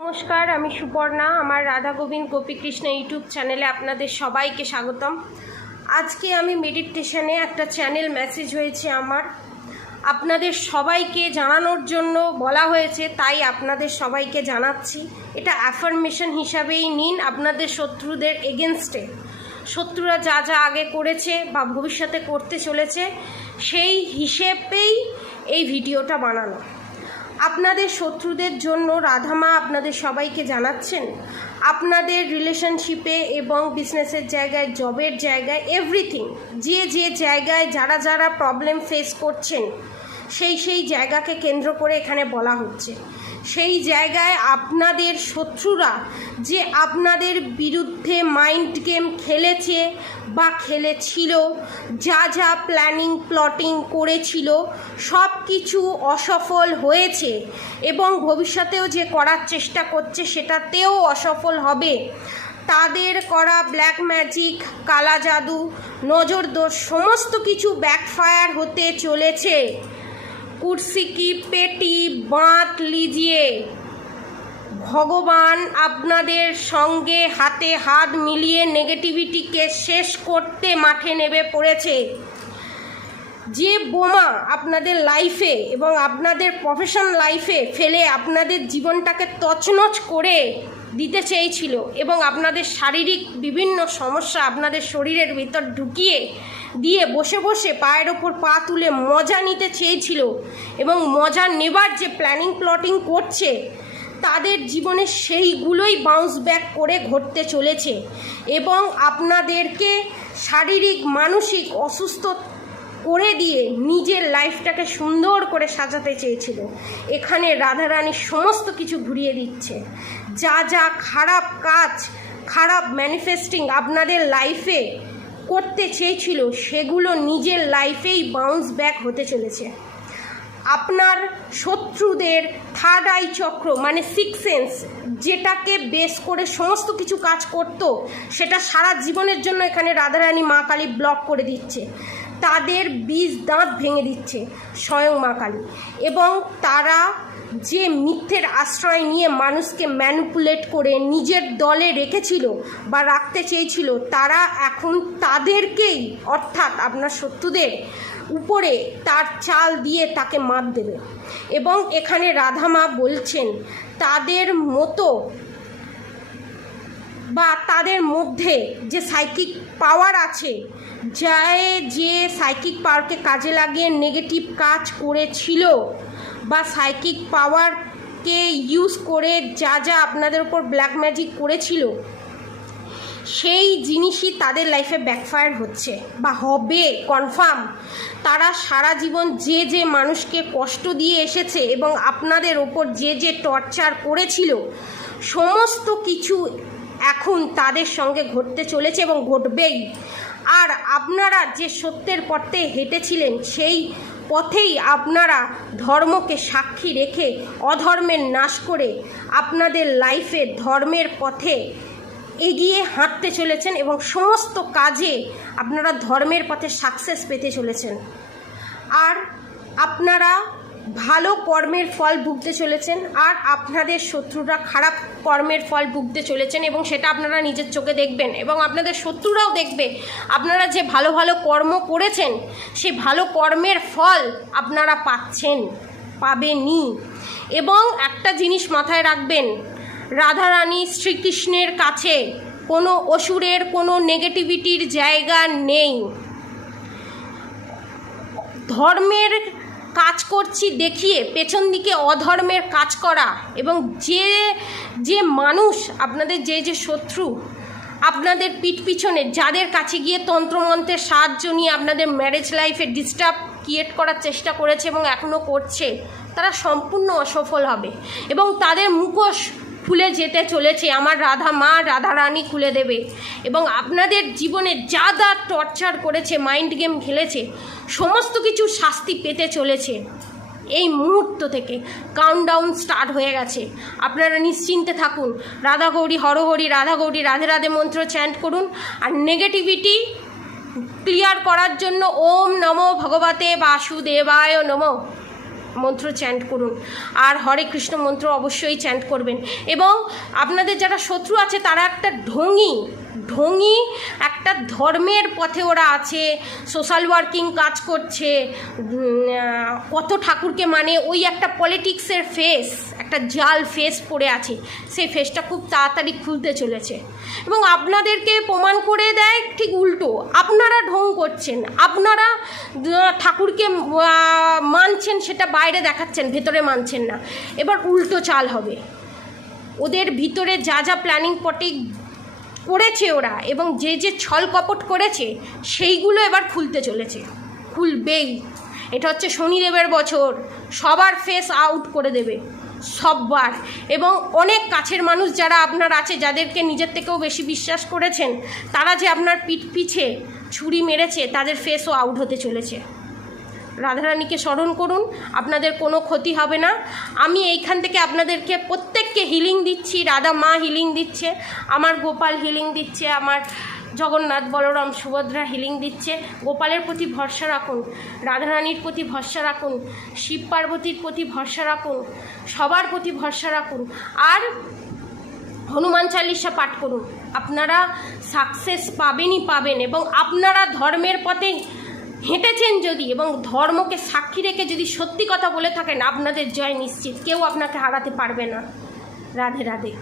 নমস্কার, আমি সুপর্ণা। আমার রাধা গোবিন্দ গোপীকৃষ্ণ ইউটিউব চ্যানেলে আপনাদের সবাইকে স্বাগতম। আজকে আমি মেডিটেশনে একটা চ্যানেল মেসেজ হয়েছে আমার, আপনাদের সবাইকে জানানোর জন্য বলা হয়েছে, তাই আপনাদের সবাইকে জানাচ্ছি। এটা অ্যাফার্মেশন হিসাবেই নিন আপনাদের শত্রুদের এগেনস্টে। শত্রুরা যা যা আগে করেছে বা ভবিষ্যতে করতে চলেছে সেই হিসেবেই এই ভিডিওটা বানানো। আপনাদের শত্রুদের জন্য রাধামা আপনাদের সবাইকে জানাচ্ছেন, আপনাদের রিলেশনশিপে এবং বিজনেসের জায়গায়, জবের জায়গায়, এভরিথিং, যে যে জায়গায় যারা যারা প্রবলেম ফেস করছেন সেই জায়গাকে কেন্দ্র করে এখানে বলা হচ্ছে। সেই জায়গায় আপনাদের শত্রুরা যে আপনাদের বিরুদ্ধে মাইন্ড গেম খেলেছে বা খেলেছিল, যা যা প্ল্যানিং প্লটিং করেছিল সব কিছু অসফল হয়েছে এবং ভবিষ্যতেও যে করার চেষ্টা করছে সেটাতেও অসফল হবে। তাদের করা ব্ল্যাক ম্যাজিক, কালা জাদু, নজরদোষ সমস্ত কিছু ব্যাকফায়ার হতে চলেছে। কুর্সি কি পেটি বাঁধ লিজিয়ে, ভগবান আপনাদের সঙ্গে হাতে হাত মিলিয়ে নেগেটিভিটিকে শেষ করতে মাঠে নেমে পড়েছে। যে বোমা আপনাদের লাইফে এবং আপনাদের প্রফেশনাল লাইফে ফেলে আপনাদের জীবনটাকে তছনছ করে দিতে চেয়েছিল এবং আপনাদের শারীরিক বিভিন্ন সমস্যা আপনাদের শরীরের ভিতর ঢুকিয়ে দিয়ে বসে বসে পায়ের ওপর পা তুলে মজা নিতে চেয়েছিল এবং মজা নেবার যে প্ল্যানিং প্লটিং করছে, তাদের জীবনে সেইগুলোই বাউন্স ব্যাক করে ঘটতে চলেছে এবং আপনাদেরকে শারীরিক মানসিক অসুস্থ করে দিয়ে নিজের লাইফটাকে সুন্দর করে সাজাতে চেয়েছিল। এখানে রাধারানী সমস্ত কিছু ঘুরিয়ে দিচ্ছে। যা যা খারাপ কাজ, খারাপ ম্যানিফেস্টিং আপনাদের লাইফে করতে চেয়েছিল সেগুলো নিজের লাইফেই বাউন্স ব্যাক হতে চলেছে। আপনার শত্রুদের থার্ড আই চক্র মানে সিক্স সেন্স, যেটাকে বেস করে সমস্ত কিছু কাজ করত, সেটা সারা জীবনের জন্য এখানে রাধারানী মা কালী ব্লক করে দিচ্ছে। তাদের বীজ দাঁত ভেঙে দিচ্ছে স্বয়ং মা কালী। এবং তারা যে মিথ্যের আশ্রয় নিয়ে মানুষকে ম্যানিপুলেট করে নিজের দলে রেখেছিল বা রাখতে চেয়েছিল, তারা এখন তাদেরকেই অর্থাৎ আপনার শত্রুদের উপরে তার চাল দিয়ে তাকে মাত দেবে। এবং এখানে রাধামা বলছেন তাদের মতো বা তাদের মধ্যে যে সাইকিক পাওয়ার আছে, যে সাইকিক পাওয়ারকে কাজে লাগিয়ে নেগেটিভ কাজ করেছিল বা সাইকিক পাওয়ারকে ইউজ করে যা যা আপনাদের উপর ব্ল্যাক ম্যাজিক করেছিল, সেই জিনিসই তাদের লাইফে ব্যাকফায়ার হচ্ছে বা হবে কনফার্ম। তারা সারা জীবন যে যে মানুষকে কষ্ট দিয়ে এসেছে এবং আপনাদের ওপর যে যে টর্চার করেছিল সমস্ত কিছু এখন তাদের সঙ্গে ঘটতে চলেছে এবং ঘটবেই। আর আপনারা যে সত্যের পথে হেঁটেছিলেন সেই পথেই আপনারা ধর্মকে সাক্ষী রেখে অধর্মের নাশ করে আপনাদের লাইফে ধর্মের পথে এগিয়ে হাঁটতে চলেছেন এবং সমস্ত কাজে আপনারা ধর্মের পথে সাকসেস পেতে চলেছেন। আর আপনারা ভালো কর্মের ফল ভুগতে চলেছেন আর আপনাদের শত্রুরা খারাপ কর্মের ফল ভুগতে চলেছেন এবং সেটা আপনারা নিজের চোখে দেখবেন এবং আপনাদের শত্রুরাও দেখবে আপনারা যে ভালো ভালো কর্ম করেছেন সেই ভালো কর্মের ফল আপনারা পাবেনই। এবং একটা জিনিস মাথায় রাখবেন, রাধারানী শ্রীকৃষ্ণের কাছে কোনো অসুরের কোনো নেগেটিভিটির জায়গা নেই। ধর্মের কাজ করছি দেখিয়ে পেছন দিকে অধর্মের কাজ করা এবং যে মানুষ আপনাদের যে শত্রু আপনাদের পিঠ পিছনে যাদের কাছে গিয়ে তন্ত্রমন্ত্রের সাহায্য নিয়ে আপনাদের ম্যারেজ লাইফে ডিস্টার্ব ক্রিয়েট করার চেষ্টা করেছে এবং এখনও করছে, তারা সম্পূর্ণ অসফল হবে এবং তাদের মুখোশ খুলে যেতে চলেছে। আমার রাধা মা রাধারানী খুলে দেবে এবং আপনাদের জীবনে যা যা টর্চার করেছে, মাইন্ড গেম খেলেছে, সমস্ত কিছু শাস্তি পেতে চলেছে। এই মুহূর্ত থেকে কাউন্টডাউন স্টার্ট হয়ে গেছে। আপনারা নিশ্চিন্তে থাকুন, রাধা গৌরী হরহরি, রাধা গৌরী রাধে রাধে মন্ত্র চ্যান্ট করুন আর নেগেটিভিটি ক্লিয়ার করার জন্য ওম নমো ভগবতে বাসুদেবায় নমঃ। মন্ত্র চ্যান্ট করুন, আর হরে কৃষ্ণ মন্ত্র অবশ্যই চ্যান্ট করবেন। এবং আপনাদের যারা শত্রু আছে তারা একটা ঢঙি একটা ধর্মের পথে ওরা আছে, সোশ্যাল ওয়ার্কিং কাজ করছে, কত ঠাকুরকে মানে ওই একটা পলিটিক্সের ফেস, একটা জাল ফেস পড়ে আছে, সেই ফেসটা খুব তাড়াতাড়ি খুলতে চলেছে এবং আপনাদেরকে প্রমাণ করে দেয় ঠিক উল্টো। আপনারা ঢং করছেন, আপনারা ঠাকুরকে মানছেন, সেটা বাইরে দেখাচ্ছেন, ভেতরে মানছেন না। এবার উল্টো চাল হবে, ওদের ভিতরে যা যা প্ল্যানিং পটে করেছে ওরা এবং যে যে ছল কপট করেছে সেইগুলো এবার খুলতে চলেছে, খুলবেই। এটা হচ্ছে শনিদেবের বছর, সবার ফেস আউট করে দেবে সববার। এবং অনেক কাছের মানুষ যারা আপনার আছে, যাদেরকে নিজের থেকেও বেশি বিশ্বাস করেছেন, তারা যে আপনার পিছে ছুরি মেরেছে, তাদের ফেসও আউট হতে চলেছে। রাধারানীকে স্মরণ করুন, আপনাদের কোনো ক্ষতি হবে না। আমি এইখান থেকে আপনাদেরকে প্রত্যেককে হিলিং দিচ্ছি, রাধা মা হিলিং দিচ্ছে, আমার গোপাল হিলিং দিচ্ছে, আমার জগন্নাথ বলরাম সুভদ্রা হিলিং দিচ্ছে। গোপালের প্রতি ভরসা রাখুন, রাধারানীর প্রতি ভরসা রাখুন, শিব পার্বতীর প্রতি ভরসা রাখুন, সবার প্রতি ভরসা রাখুন। আর হনুমান চালিসা পাঠ করুন, আপনারা সাকসেস পাবেনই পাবেন। এবং আপনারা ধর্মের পথে হেঁটেছেন যদি এবং ধর্মকে সাক্ষী রেখে যদি সত্যি কথা বলে থাকেন, আপনাদের জয় নিশ্চিত, কেউ আপনাকে হারাতে পারবে না। রাধে রাধে।